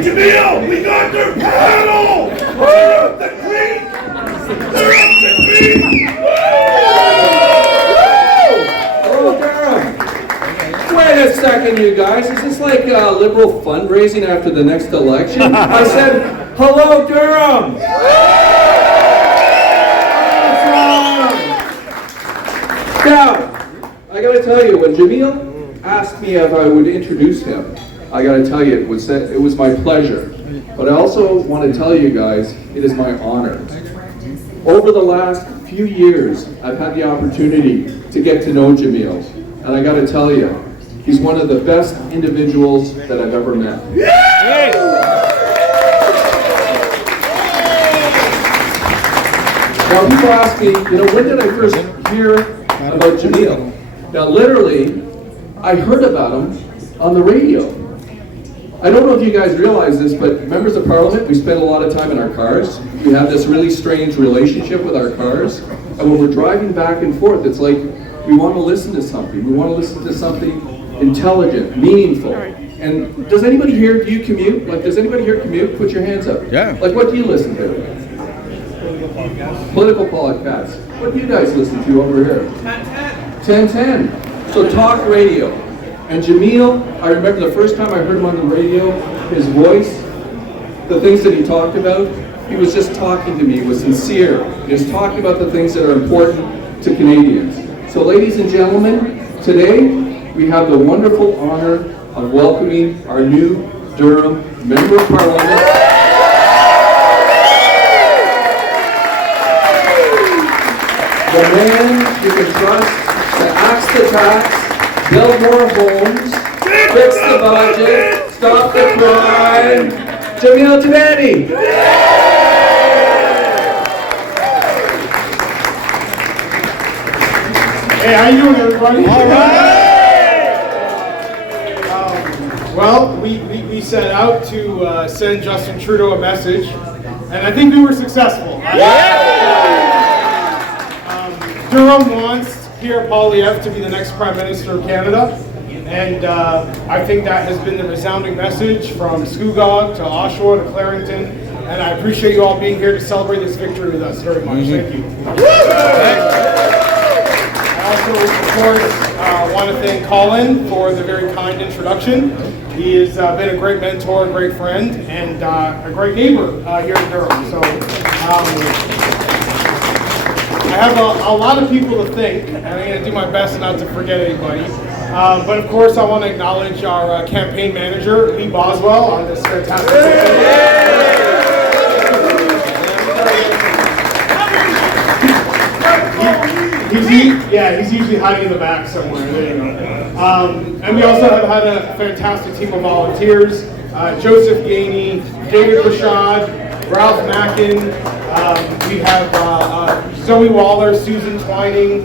Hey, Jamil, we got their panel! They're up the creek! They're up the creek! Hello, Durham. Wait a second, you guys. Is this like liberal fundraising after the next election? I said, hello, Durham! Now, I gotta tell you, when Jamil asked me if I would introduce him, I gotta tell you, it was my pleasure. But I also want to tell you guys, it is my honor. Over the last few years, I've had the opportunity to get to know Jamil. And I gotta tell you, he's one of the best individuals that I've ever met. Now people ask me, when did I first hear about Jamil? Now literally, I heard about him on the radio. I don't know if you guys realize this, but members of parliament, we spend a lot of time in our cars. We have this really strange relationship with our cars. And when we're driving back and forth, it's like we want to listen to something. We want to listen to something intelligent, meaningful. And does anybody here, do you commute? Like, does anybody here commute? Put your hands up. Yeah. Like, what do you listen to? Political podcasts. What do you guys listen to over here? 1010. So talk radio. And Jamil, I remember the first time I heard him on the radio, his voice, the things that he talked about, he was just talking to me. He was sincere. He was talking about the things that are important to Canadians. So ladies and gentlemen, today we have the wonderful honor of welcoming our new Durham Member of Parliament. The man you can trust to axe the tax, build more homes, fix the budget, stop the crime, Jamil Jivani. Hey, how you doing, everybody? All right. Well, we set out to send Justin Trudeau a message, and I think we were successful. Durham wants Pierre Poilievre to be the next Prime Minister of Canada, and I think that has been the resounding message from Scugog to Oshawa to Clarington, and I appreciate you all being here to celebrate this victory with us very much. Thank you. I also, of course, want to thank Colin for the very kind introduction. He has been a great mentor, a great friend, and a great neighbor here in Durham. So I have a lot of people to thank, and I'm going to do my best not to forget anybody. But of course, I want to acknowledge our campaign manager, Lee Boswell, on this fantastic He's usually hiding in the back somewhere. There you go. And we also have had a fantastic team of volunteers: Joseph Gainey, David Rashad, Ralph Mackin. We have Zoe Waller, Susan Twining.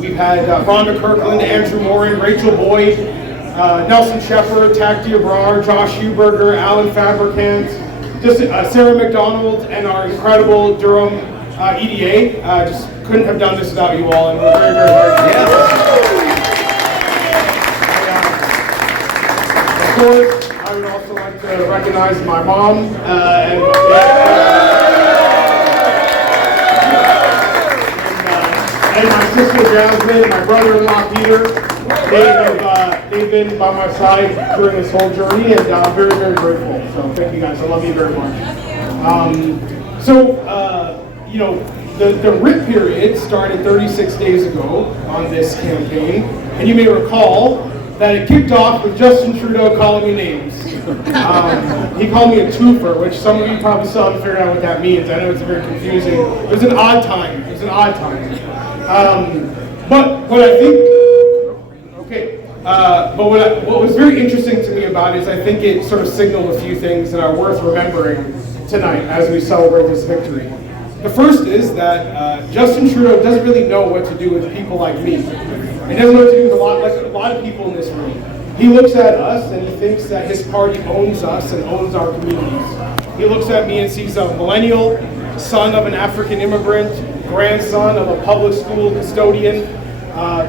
We've had Rhonda Kirkland, Andrew Morin, Rachel Boyd, Nelson Shepard, Taktia Brar, Josh Huberger, Alan Fabricant, Sarah McDonald, and our incredible Durham EDA. Just couldn't have done this without you all, and we're very, very grateful. Of course, I would also like to recognize my mom and my sister Jasmine, and my brother-in-law Peter. They've been by my side during this whole journey, and I'm very, very grateful. So thank you guys. I love you very much. The writ period started 36 days ago on this campaign, and you may recall that it kicked off with Justin Trudeau calling me names. He called me a twofer, which some of you probably still haven't figured out what that means. I know it's very confusing. It was an odd time. But what I think, what was very interesting to me about it is I think it sort of signaled a few things that are worth remembering tonight as we celebrate this victory. The first is that Justin Trudeau doesn't really know what to do with people like me. He doesn't know what to do with a lot of people in this room. He looks at us and he thinks that his party owns us and owns our communities. He looks at me and sees a millennial, son of an African immigrant, grandson of a public school custodian,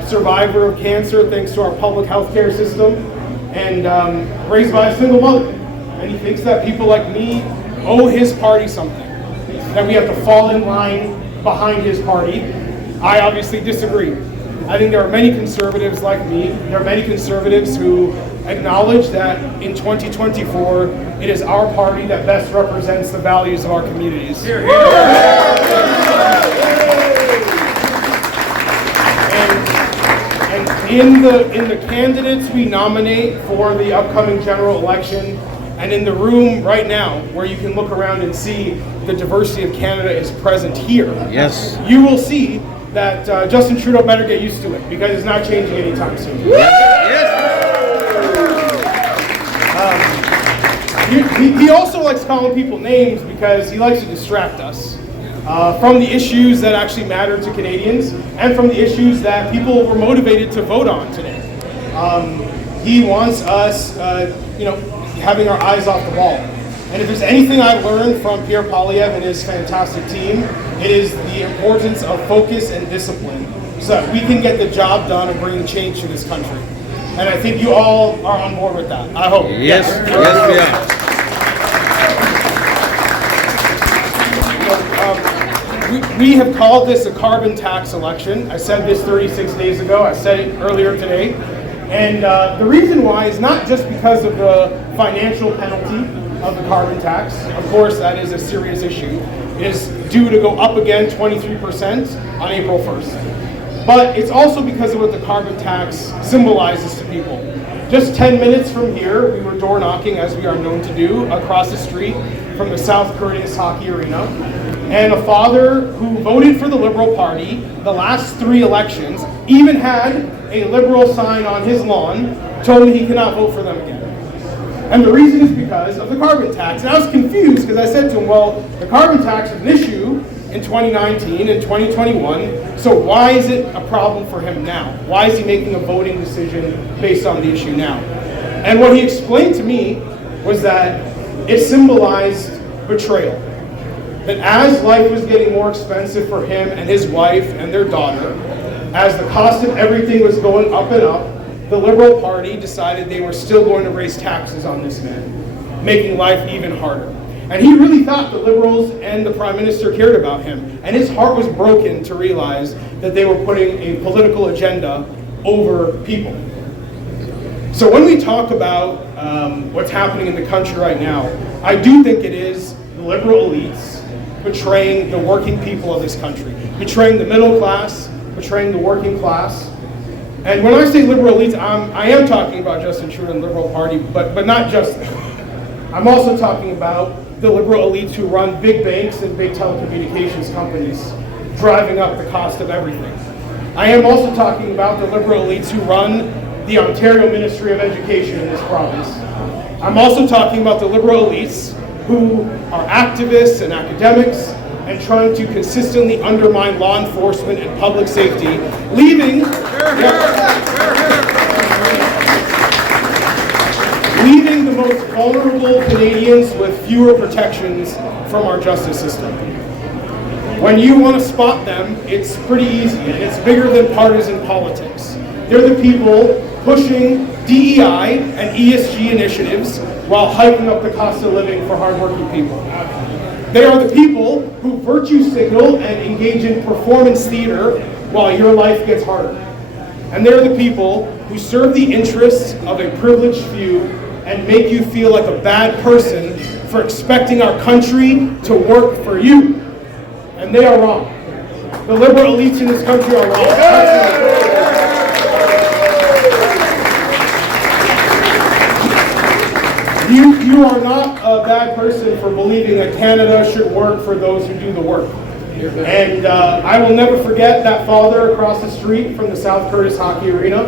survivor of cancer thanks to our public health care system, and raised by a single mother. and he thinks that people like me owe his party something, that we have to fall in line behind his party. I obviously disagree. I think there are many conservatives like me. There are many conservatives who acknowledge that in 2024, it is our party that best represents the values of our communities. Hear, hear. And in the candidates we nominate for the upcoming general election, and in the room right now, where you can look around and see the diversity of Canada is present here, Yes. you will see that Justin Trudeau better get used to it, because it's not changing anytime soon. He also likes calling people names because he likes to distract us from the issues that actually matter to Canadians and from the issues that people were motivated to vote on today. He wants us, having our eyes off the ball. And if there's anything I've learned from Pierre Poilievre and his fantastic team, it is the importance of focus and discipline so that we can get the job done of bringing change to this country. And I think you all are on board with that. I hope. Yes, yes, we are. We have called this a carbon tax election. I said this 36 days ago. I said it earlier today. And the reason why is not just because of the financial penalty of the carbon tax. Of course, that is a serious issue. It is due to go up again 23% on April 1st. But it's also because of what the carbon tax symbolizes to people. Just 10 minutes from here, we were door knocking, as we are known to do, across the street from the South Courteous Hockey Arena. And a father who voted for the Liberal Party the last 3 elections, even had a Liberal sign on his lawn, told me he cannot vote for them again. And the reason is because of the carbon tax. And I was confused because I said to him, well, the carbon tax is an issue in 2019 and 2021, so why is it a problem for him now? Why is he making a voting decision based on the issue now? And what he explained to me was that it symbolized betrayal. That as life was getting more expensive for him and his wife and their daughter, as the cost of everything was going up and up, the Liberal Party decided they were still going to raise taxes on this man, making life even harder. And he really thought the Liberals and the Prime Minister cared about him. And his heart was broken to realize that they were putting a political agenda over people. So when we talk about what's happening in the country right now, I do think it is the liberal elites betraying the working people of this country, betraying the middle class, betraying the working class. And when I say liberal elites, I am talking about Justin Trudeau and the Liberal Party, but not just them. I'm also talking about the liberal elites who run big banks and big telecommunications companies, driving up the cost of everything. I am also talking about the liberal elites who run the Ontario Ministry of Education in this province. I'm also talking about the liberal elites who are activists and academics and trying to consistently undermine law enforcement and public safety, leaving the most vulnerable Canadians with fewer protections from our justice system. When you want to spot them, it's pretty easy, and it's bigger than partisan politics. They're the people pushing DEI and ESG initiatives while hiking up the cost of living for hardworking people. They are the people who virtue signal and engage in performance theater while your life gets harder. And they're the people who serve the interests of a privileged few and make you feel like a bad person for expecting our country to work for you. And they are wrong. The liberal elites in this country are wrong. You are not a bad person for believing that Canada should work for those who do the work. And I will never forget that father across the street from the South Courteous Hockey Arena.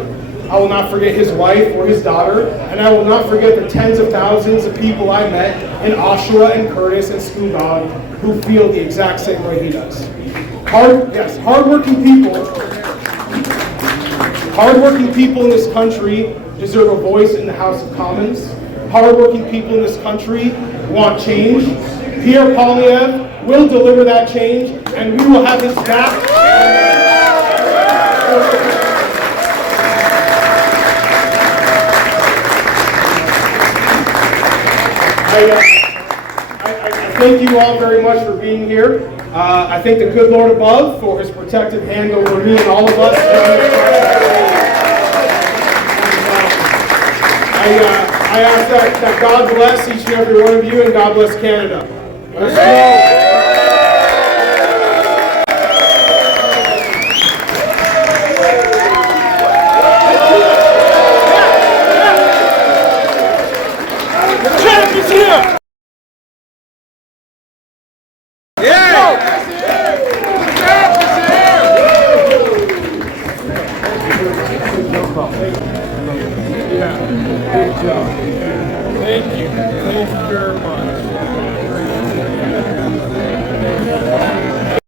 I will not forget his wife or his daughter, and I will not forget the tens of thousands of people I met in Oshawa and Curtis and Scugog who feel the exact same way he does. Hardworking people in this country deserve a voice in the House of Commons. Hardworking people in this country want change. Pierre Poilievre will deliver that change, and we will have his back. I thank you all very much for being here. I thank the good Lord above for his protective hand over me and all of us. I ask that God bless each and every one of you, and God bless Canada. Let's go. Thank you. Thank you very much.